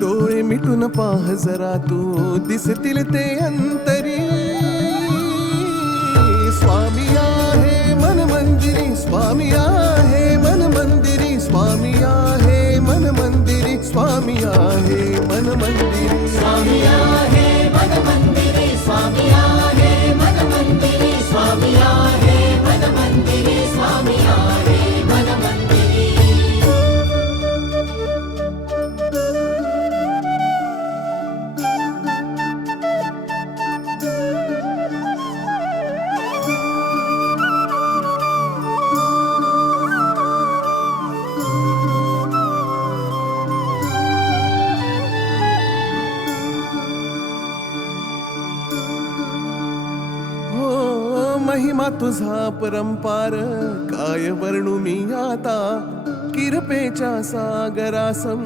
डोळे मिटून पाह जरा तू दिसतील ते अंतरी. स्वामी आहे मन मंदिरी, स्वामी आहे मन मंदिरी, स्वामी आहे मन मंदिरी, स्वामी आहे मन मंदिरी. स्वामी आहे मन मंदिरी, स्वामी आहे मन मंदिरी, स्वामी आहे मन मंदिरी, स्वामी आहे मन मंदिरी. महिमा तुझा परंपार काय वर्णू मी आता. किरपेच्या सागरासम